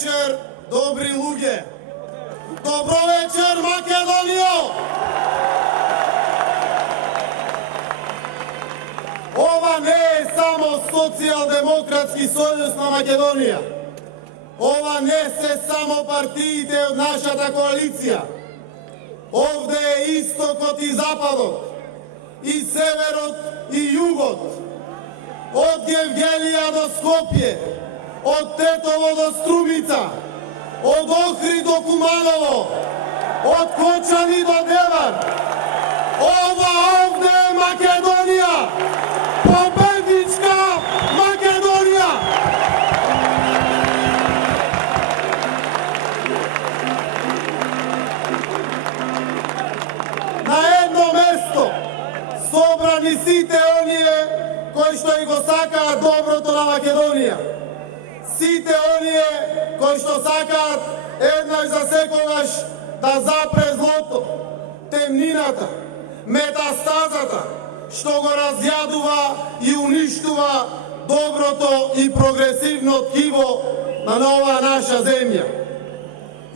вечер, добри луѓе. Добро вечер, Македонија! Ова не е само Социјалдемократски сојуз на Македонија. Ова не се само партиите од нашата коалиција. Овде е истокот и западот, и северот и југот, од Гевгелија до Скопје, од Тетово до Струмица, од Охрид до Куманово, од Кочани до Девар. Ова овде е Македонија, победничка Македонија. На едно место собрани сите оние кои што и го сакаат доброто на Македонија. Сите оние кои што сакаат еднаш за секогаш да запре злото, темнината, метастазата, што го разјадува и уништува доброто и прогресивно ткиво на оваа наша земја.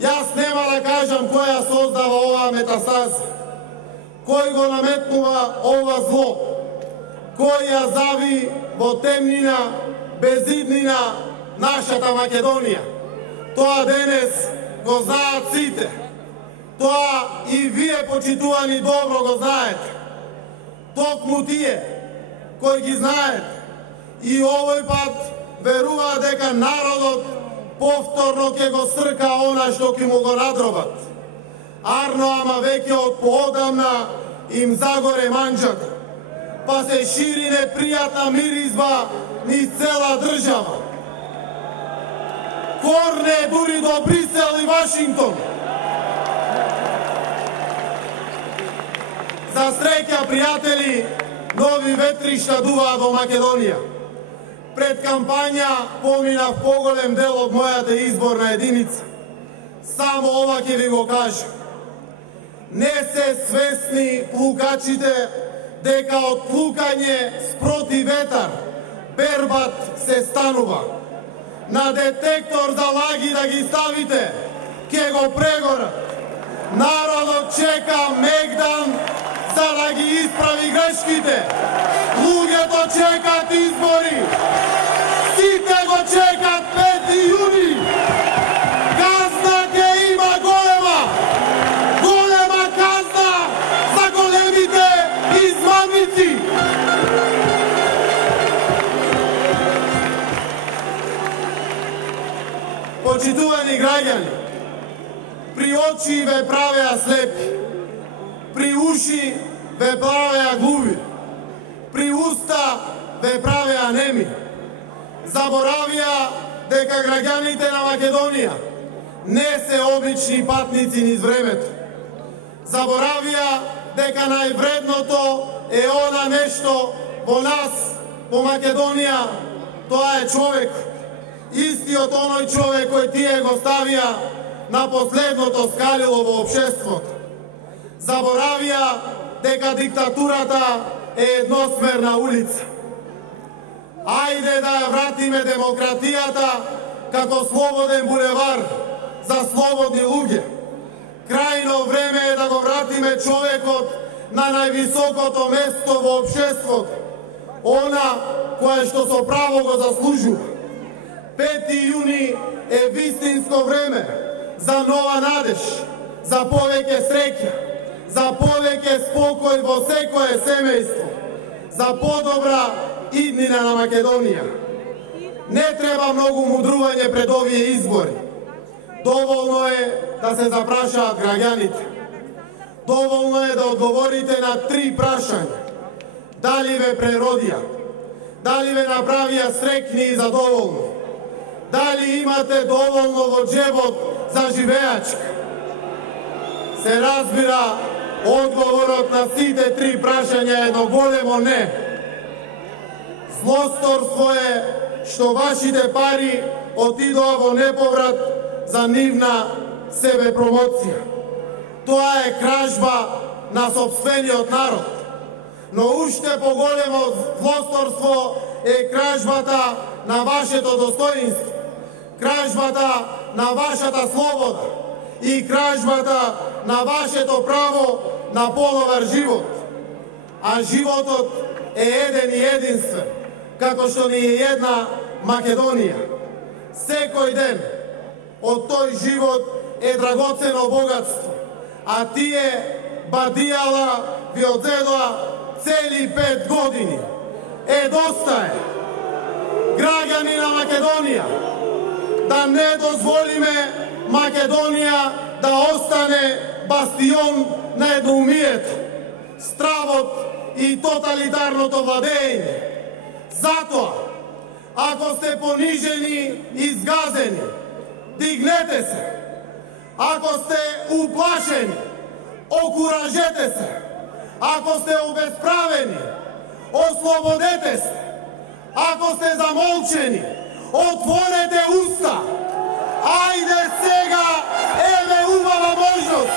Јас нема да кажам кој ја создава оваа метастаза, кој го наметнува ова зло, кој ја зави во темнина, безиднина нашата Македонија. Тоа денес го знаат сите. Тоа и вие, почитувани, добро го знаете. Токму тие кои ги знаете и овој пат веруваат дека народот повторно ќе го срка она што ќе му го надробат. Арно, ама веќе од поодамна им загоре манџата, па се шири непријатна миризба низ цела држава. Корне дури до Брисел и Вашингтон. За среќа, пријатели, нови ветришта дуваат во Македонија. Пред кампања поминав поголем дел од мојата изборна единица. Само ова ќе ви го кажам. Не се свесни плукачите дека од плукање спроти ветар бербат се станува. На детектор за лаги да ги ставите, ќе го прегорат. Народот чека мегдан за да ги исправи грешките. Луѓето чекат избори. Сите го чекат 5 јуни. Казна ќе има голема. Голема казна за големите измамници. Почитувани граѓани, при очи ве правеа слепи, при уши ве правеа глуви, при уста ве правеа неми. Заборавија дека граѓаните на Македонија не се обични патници низ времето. Заборавија дека највредното е она нешто во нас, во Македонија, тоа е човек. Истиот оној човек кој тие го ставија на последното скалило во општеството. Заборавија дека диктатурата е едносмерна улица. Ајде да ја вратиме демократијата како слободен булевар за слободни луѓе. Крајно време е да го вратиме човекот на највисокото место во општеството, она кое што со право го заслужува. 5 јуни е вистинско време за нова надеж, за повеќе среќа, за повеќе спокој во секое семејство, за подобра иднина на Македонија. Не треба многу мудрување пред овие избори. Доволно е да се запрашаат граѓаните. Доволно е да одговорите на 3 прашања. Дали ве преродија? Дали ве направија среќни и задоволни? Дали имате доволно во джебот за живеачка? Се разбира, одговорот на сите 3 прашања е едно големо не. Злосторство е што вашите пари отидоа во неповрат за нивна себепромоција. Тоа е кражба на сопствениот народ. Но уште поголемо злосторство е кражбата на вашето достоинство. Кражбата на вашата слобода и кражбата на вашето право на подобар живот. А животот е еден и единствен, како што ни е една Македонија. Секој ден од тој живот е драгоцено богатство, а тие бадијала ви одзедоа цели 5 години. Доста е. Граѓани на Македонија, да не дозволиме Македонија да остане бастион на едноумието, стравот и тоталитарното владење. Затоа, ако сте понижени и згазени, дигнете се. Ако сте уплашени, окуражете се. Ако сте обесправени, ослободете се. Ако сте замолчени, отворете уста. Ајде сега, еве убава можност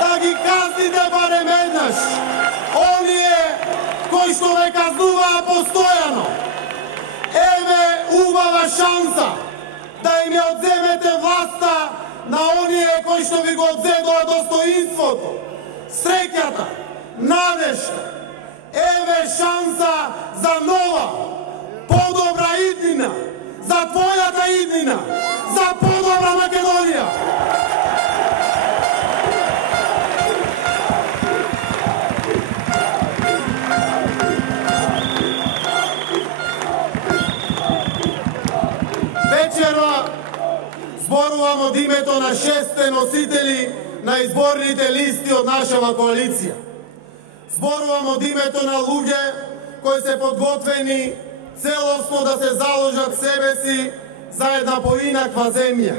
да ги казните барем еднаш оние кои што ве казнуваа постојано. Еве убава шанса да им ја одземете власта на оние кои што ви го одзедоа достоинството, среќата, надежта. Еве шанса за нова, подобра иднина, за твојата иднина, за подобра Македонија. Вечерва зборувам од името на 6 носители на изборните листи од нашава коалиција. Зборувам од името на луѓе кои се подготвени целосно да се заложат себе си за една поинаква земја,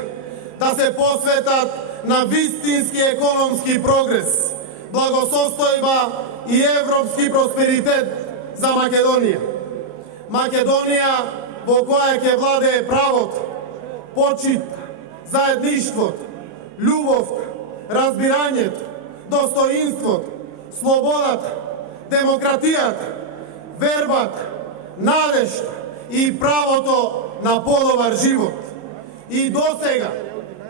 да се посветат на вистински економски прогрес, благосостојба и европски просперитет за Македонија. Македонија во која ќе владее правото, почитта, заедништвото, љубовта, разбирањето, достоинството, слободата, демократијата, вербата, надежта и правото на подобар живот. И досега,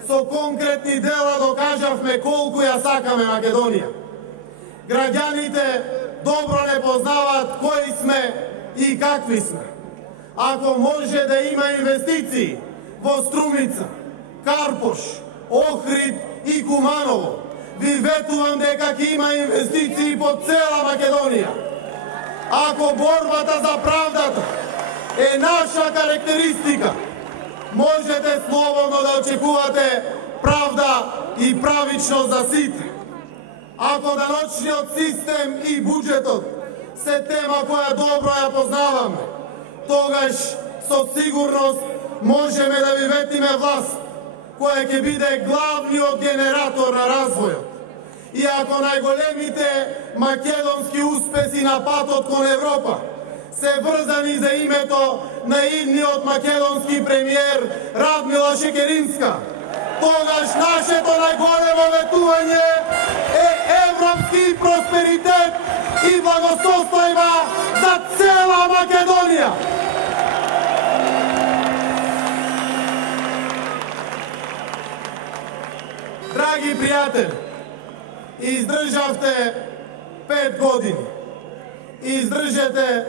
со конкретни дела докажавме колку ја сакаме Македонија. Граѓаните добро не познаваат кои сме и какви сме. Ако може да има инвестиции во Струмица, Карпош, Охрид и Куманово, ви ветувам дека ќе има инвестиции по цела Македонија. Ако борбата за правдата е наша карактеристика, можете слободно да очекувате правда и правичност за сите. Ако даночниот систем и буџетот се тема која добро ја познаваме, тогаш со сигурност можеме да ви ветиме власт која ќе биде главниот генератор на развојот. И ако најголемите македонски успеси на патот кон Европа се врзани за името на идниот македонски премиер Радмила Шекеринска, тогаш нашето најголемо ветување е европски просперитет и благосостојба за цела Македонија. Драги пријатели, издржавте 5 години. Издржете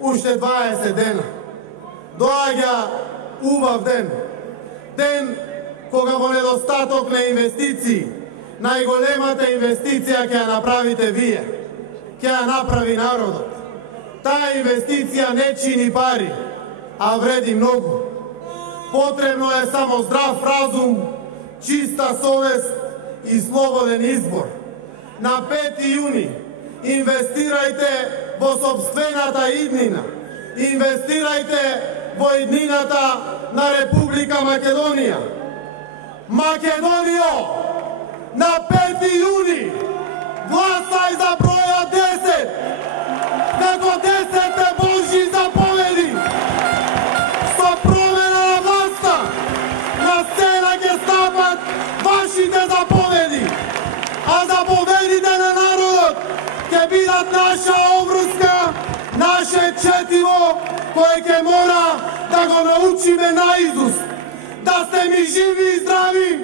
уште 20 дена. Доаѓа убав ден. Ден кога во недостаток на инвестиции, најголемата инвестиција ќе ја направите вие. Ќе ја направи народот. Таа инвестиција не чини пари, а вреди многу. Потребно е само здрав разум, чиста совест и слободен избор. На 5 јуни инвестирајте во сопствената иднина. Инвестирајте во иднината на Република Македонија. Македонијо, на 5 јуни гласај за бројот 10, како 10 Божји заповеди. Со промена на власта, на сцена ќе стапат вашите заповеди, а заповедите на народот ќе бидат наша обврска, наше четиво, кое ќе мора да го научиме наизуст. да сте ми живи и здрави,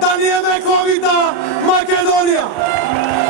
да ни е вековита Македонија.